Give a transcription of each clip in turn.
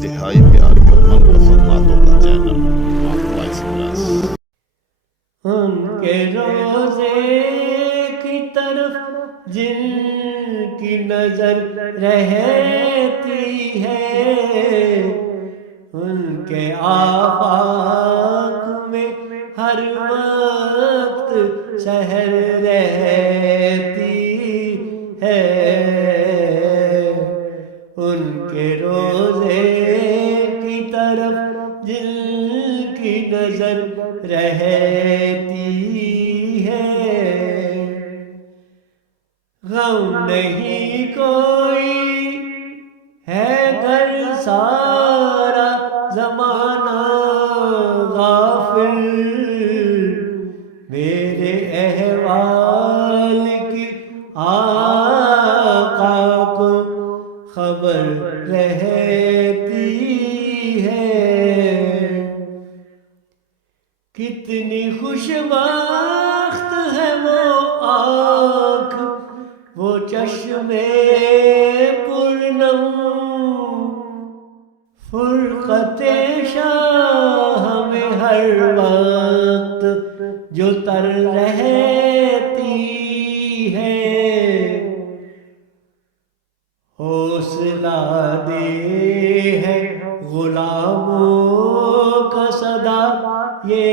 انتہائی پیاری اور من پسند باتوں کا چینل معقولہ ایکسپریس۔ ان کے روزے کی طرف جن کی نظر رہتی ہے، ان کے آفاق میں ہر وقت سحر رہتی ہے۔ ان کے روزے کی طرف جن کی نظر رہتی ہے، غم نہیں کوئی ہے گر سارا زمانہ غافل، میرے احوال کی آقا کو خبر رہتی ہے۔ کتنی خوش بخت ہے وہ آنکھ، وہ چشمے پرنم، فرقت شاہ میں ہر وقت جو تر رہتی ہے۔ حوصلہ دے ہے غلاموں کا صدا یہ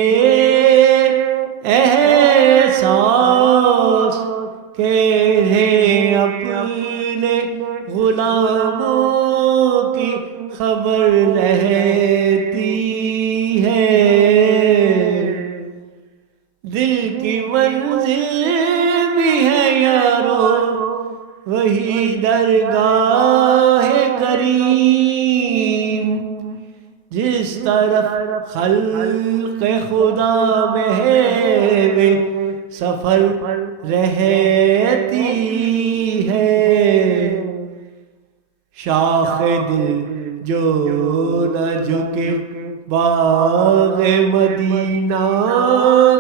احساس کہ انہیں اپنے غلاموں کی خبر رہتی ہے۔ دل کی منزل بھی ہے یارو وہی درگاہ کریم، جس طرف خلق خدا میں سفر رہتی ہے۔ شاخ دل جو نہ جھکے باغ مدینہ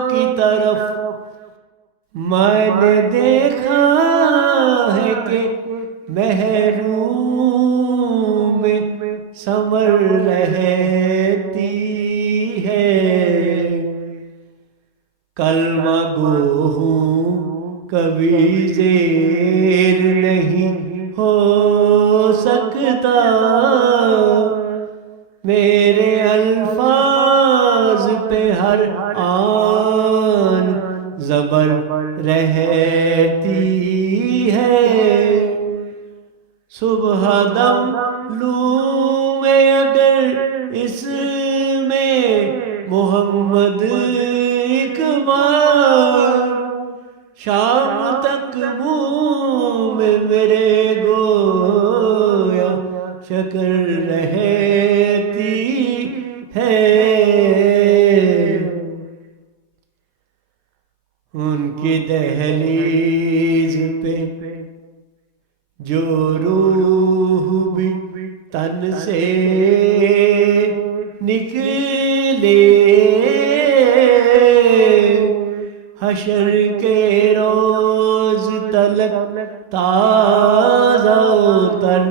کی طرف، میں نے دیکھا ہے کہ محروم میں ثمر رہتی ہے۔ کلمہ گو ہوں کبھی زیر نہیں ہو سکتا، میرے الفاظ پہ ہر آن زبر رہتی ہے۔ صبح دم لوں میں اگر اس میں محمد اقبال، شام تک منہ میں میرے گویا شکر رہتی ہے۔ ان کی دہلیز پہ جو روح بھی تن سے نکلے، حشر کے روز تلک تازہ تر